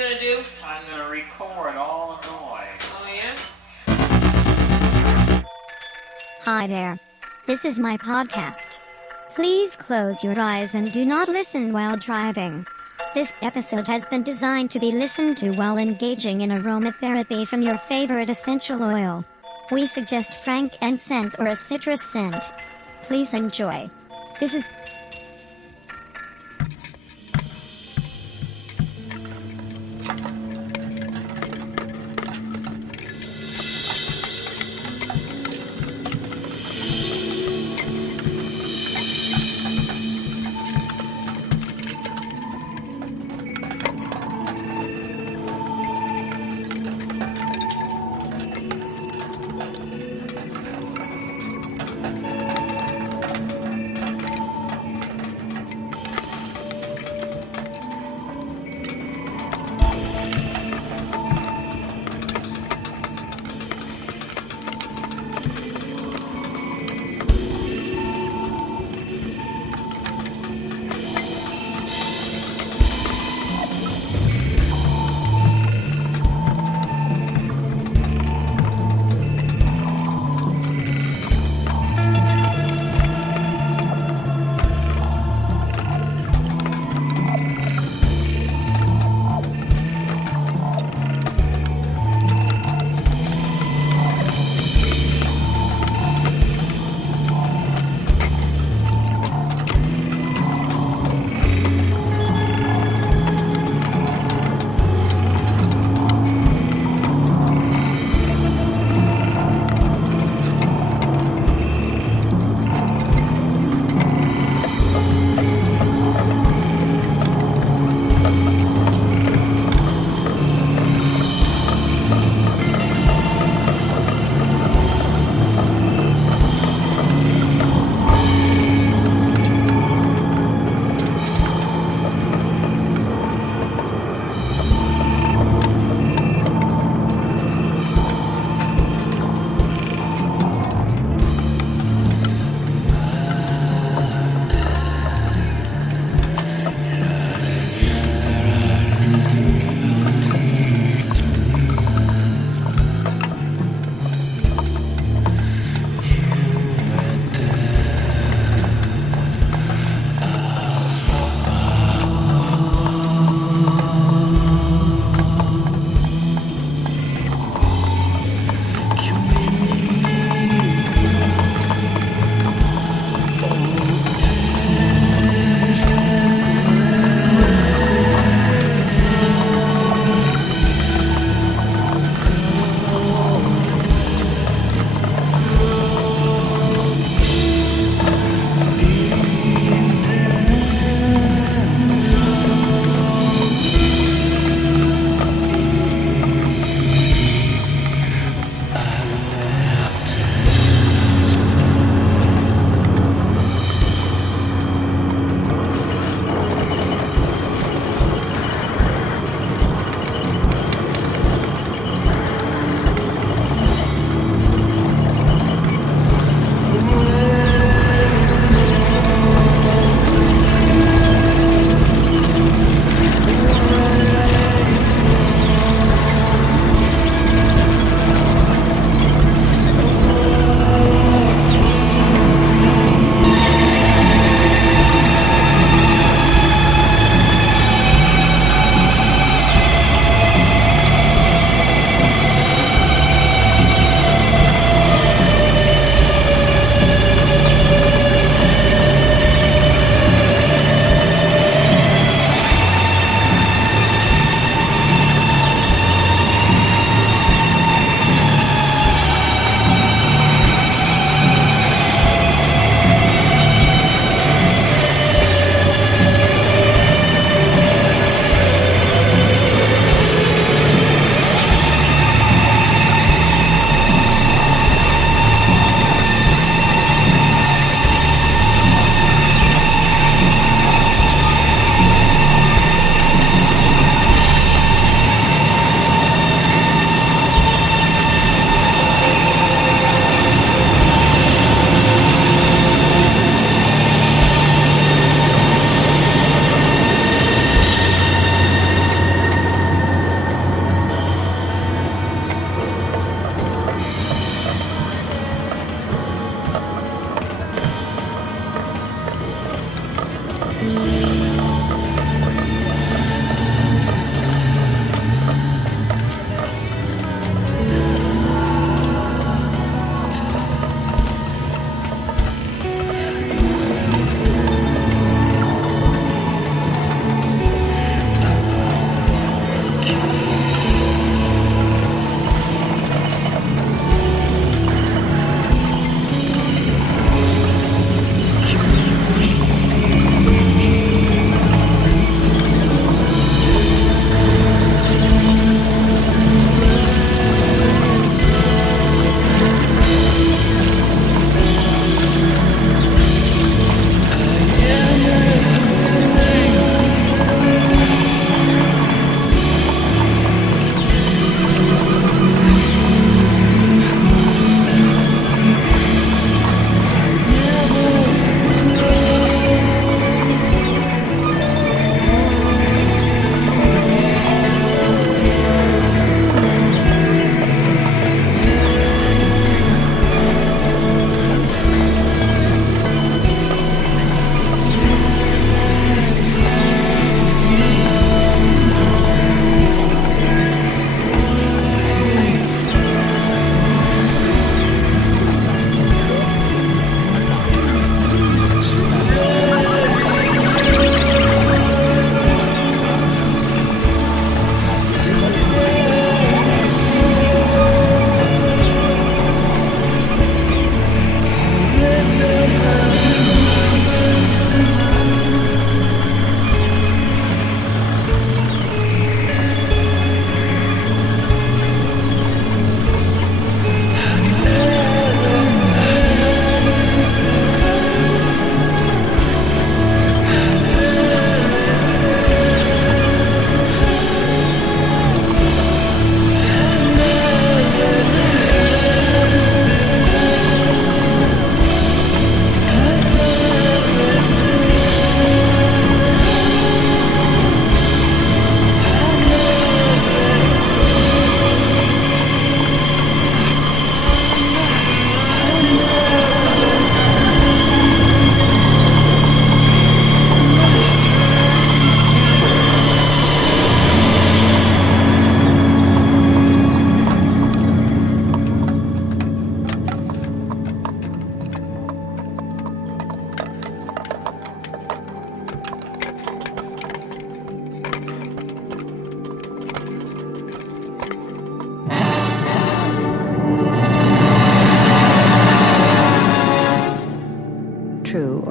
gonna do? I'm gonna record all the noise. Oh yeah? Hi there. This is my podcast. Please close your eyes and do not listen while driving. This episode has been designed to be listened to while engaging in aromatherapy from your favorite essential oil. We suggest frankincense or a citrus scent. Please enjoy. This is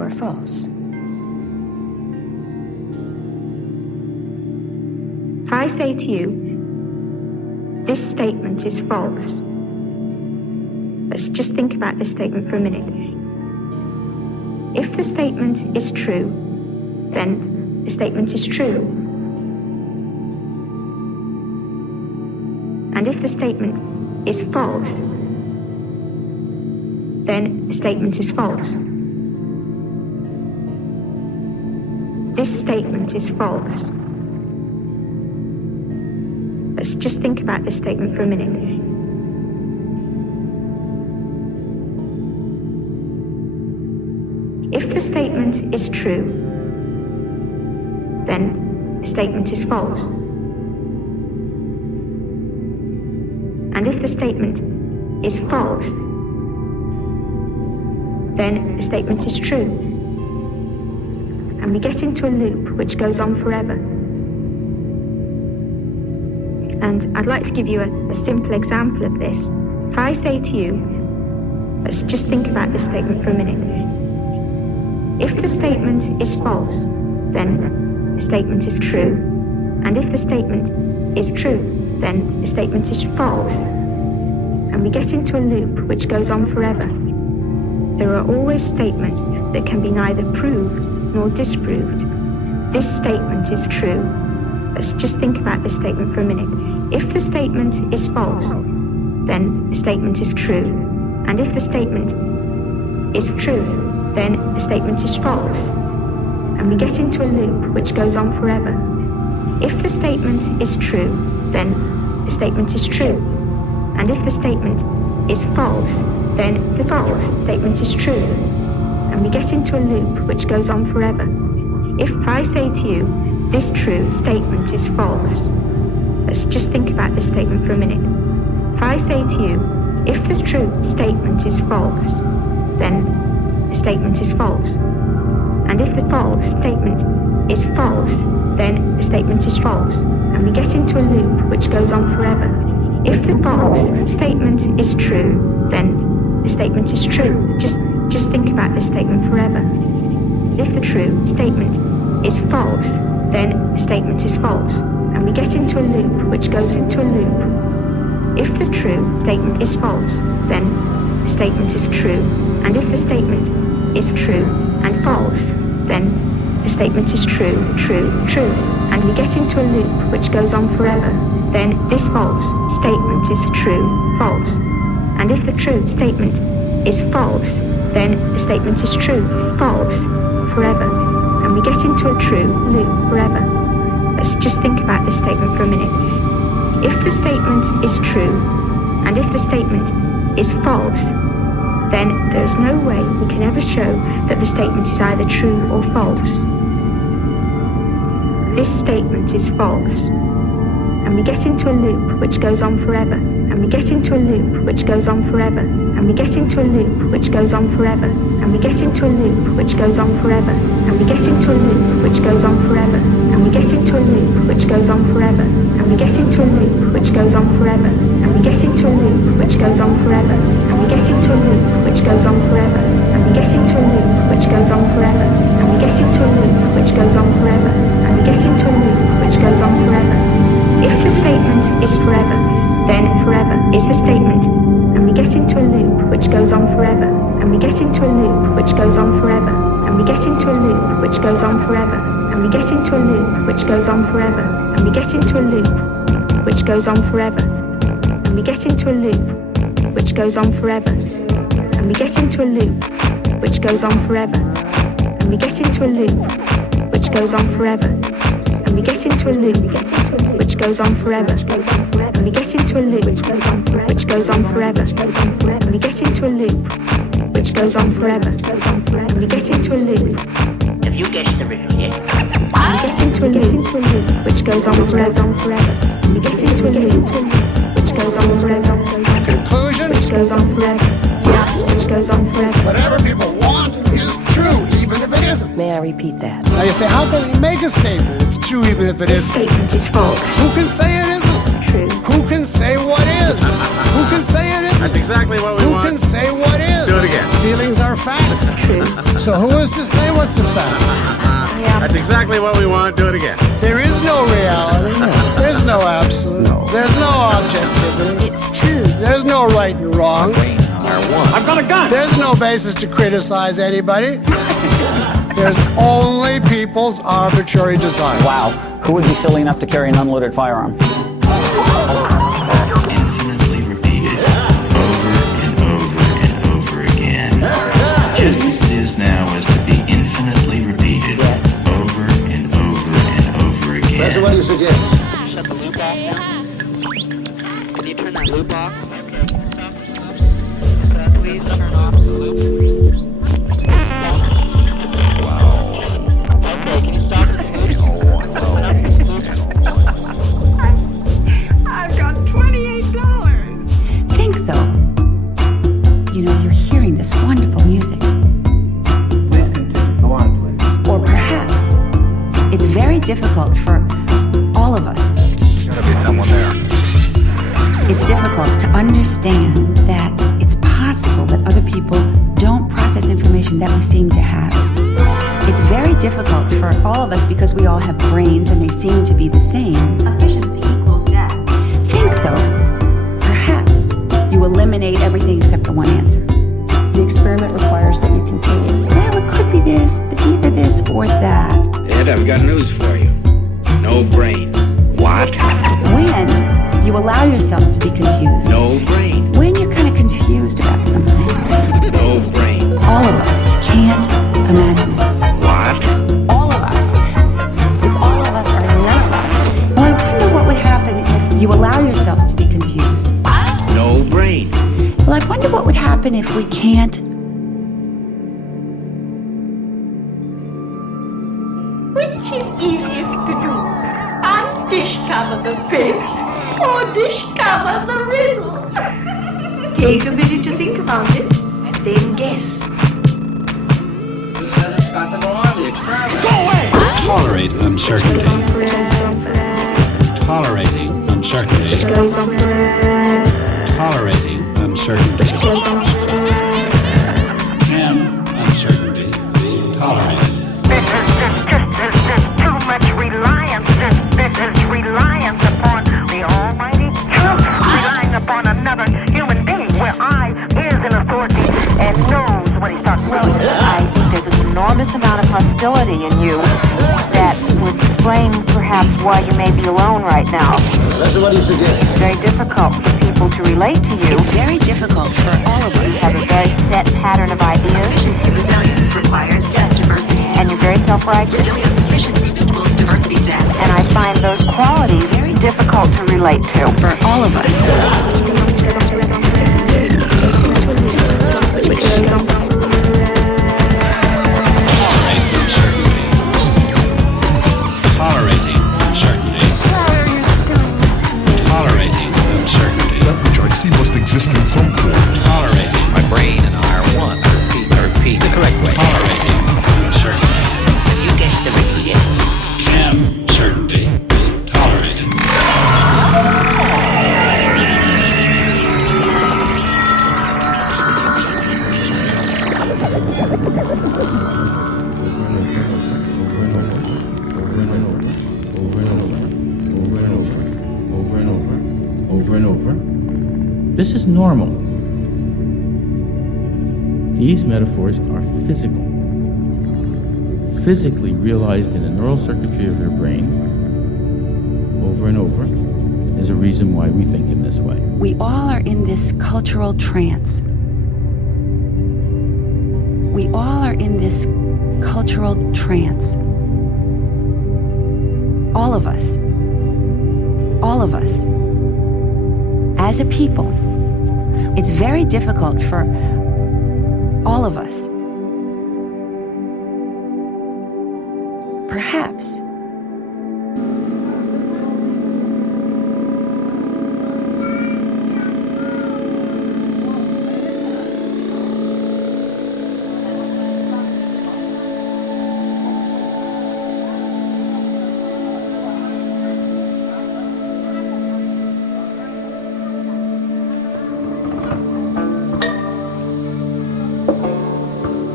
or false? If I say to you, this statement is false, let's just think about this statement for a minute. If the statement is true, then the statement is true. And if the statement is false, then the statement is false. This statement is false. Let's just think about this statement for a minute. If the statement is true, then the statement is false. And if the statement is false, then the statement is true. And we get into a loop which goes on forever. And I'd like to give you a simple example of this. If I say to you, let's just think about this statement for a minute. If the statement is false, then the statement is true. And if the statement is true, then the statement is false. And we get into a loop which goes on forever. There are always statements that can be neither proved nor disproved. This statement is true. Let's just think about this statement for a minute. If the statement is false, then the statement is true. And if the statement is true, then the statement is false. And we get into a loop which goes on forever. If the statement is true, then the statement is true. And if the statement is false, then the false statement is true. And we get into a loop which goes on forever. If I say to you, this true statement is false, let's just think about this statement for a minute. If I say to you, if the true statement is false, then the statement is false. And if the false statement is false, then the statement is false. And we get into a loop which goes on forever. If the false statement is true, then the statement is true. Just think about this statement forever. If the true statement is false, then the statement is false. And we get into a loop which goes into a loop. If the true statement is false, then the statement is true. And if the statement is true and false, then the statement is true, true, true. And we get into a loop which goes on forever. Then this false statement is true, false. And if the true statement is false, then the statement is true, false, forever. And we get into a true loop forever. Let's just think about this statement for a minute. If the statement is true, and if the statement is false, then there is no way we can ever show that the statement is either true or false. This statement is false. And we get into a loop which goes on forever. And we get into a loop which goes on forever. And we get into a loop which goes on forever. And we get into a loop which goes on forever. And we get into a loop which goes on forever. And we get into a loop which goes on forever. And we get into a loop which goes on forever. And we get into a loop which goes on forever. And we get into a loop which goes on forever. And we get into a loop which goes on forever. And we get into a loop which goes on forever. And we get into a loop which goes on forever. If the statement is forever, then forever is the statement. And we get into a loop which goes on forever. And we get into a loop which goes on forever. And we get into a loop which goes on forever. And we get into a loop which goes on forever. And we get into a loop which goes on forever. And we get into a loop which goes on forever. And we get into a loop which goes on forever. And we get into a loop which goes on forever. And we get into a loop which goes on forever. And we get into a loop which goes on forever. And we get into a loop which goes on forever. And we get into a loop. Have you guessed the riddle yet? And we get into a loop which goes on forever. And we get into a loop which goes on forever. Conclusion? Which goes on forever. Yeah, which goes on forever. Whatever people want is true, even if it isn't. May I repeat that? Now you say, how can you make a statement? It's true even if it This isn't. statement is false. Who can say it isn't? True. Who can say what is? Who can say it isn't? That's exactly what we Who want. can say what is? Do it again. Feelings are fact. So who is to say what's a fact? That's exactly what we want. Do it again. There is no reality. There's no absolute. There's no objectivity. It's true. There's no right and wrong. I've got a gun. There's no basis to criticize anybody. There's only people's arbitrary desire. Wow. Who would be silly enough to carry an unloaded firearm? Infinitely repeated over and over and over again. Just as it is now as to be infinitely repeated over and over and over again. Professor, what do you suggest? Shut the loop off now. Can you turn that loop off? Please turn off the loop. Wow. Okay, can you stop the loop? I've got $28. Think though, you're hearing this wonderful music. Go on, please. Or perhaps it's very difficult for all of us. There's gotta be someone there. It's difficult to understand that it's possible that other people don't process information that we seem to have. It's very difficult for all of us because we all have brains and they seem to be the same. Efficiency equals death. Think though, perhaps you eliminate everything except the one answer. The experiment requires that you continue. Well, it could be this, but either this or that. Ed, I've got news for you. No brain. What? When you allow yourself to be confused. No brain. When you're kind of confused about something. No brain. All of us can't imagine it. What? All of us. It's all of us or none of us. Well, I wonder what would happen if you allow yourself to be confused. No brain. Well, I wonder what would happen if we can't. Which is easiest to do? Undiscover the fish or discover the riddle? Take a minute to think about it and then guess. Who says it's got to go on the experiment? Tolerate uncertainty. Tolerating uncertainty. Tolerating uncertainty. Can uncertainty be tolerated? There's too much reliance. This is reliance upon the almighty truth, relying upon another human being where I is an authority and knows what he's talking about. I think there's an enormous amount of hostility in you that would explain perhaps why you may be alone right now. Professor, what do you suggest? It's very difficult for people to relate to you. It's very difficult for all of us. You have a very set pattern of ideas. Efficiency resilience requires death diversity. And you're very self-righteous. Resilience efficiency equals diversity death. And I find those qualities very difficult to relate to. For all of us. Tolerating uncertainty. Tolerating uncertainty. That which I see must exist in some form. Tolerating. My brain and I are one. I repeat the correct way. Tolerating uncertainty. Have you guessed the riddle yet? Can certainty be tolerated? Over and over. This is normal. These metaphors are physical. Physically realized in the neural circuitry of your brain, over and over, is a reason why we think in this way. We all are in this cultural trance. We all are in this cultural trance. All of us. All of us. As a people, it's very difficult for all of us. Perhaps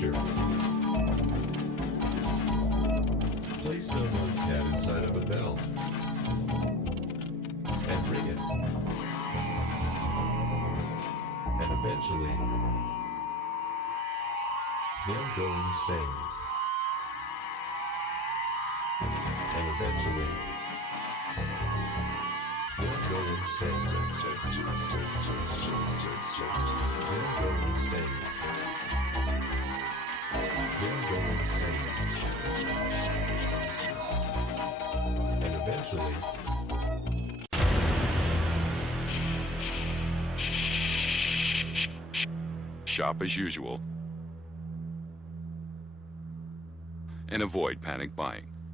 future. Place someone's head inside of a bell and ring it. And eventually, they'll go insane. And eventually, they'll go insane. They'll go insane. They'll go insane. And eventually, shop as usual and avoid panic buying.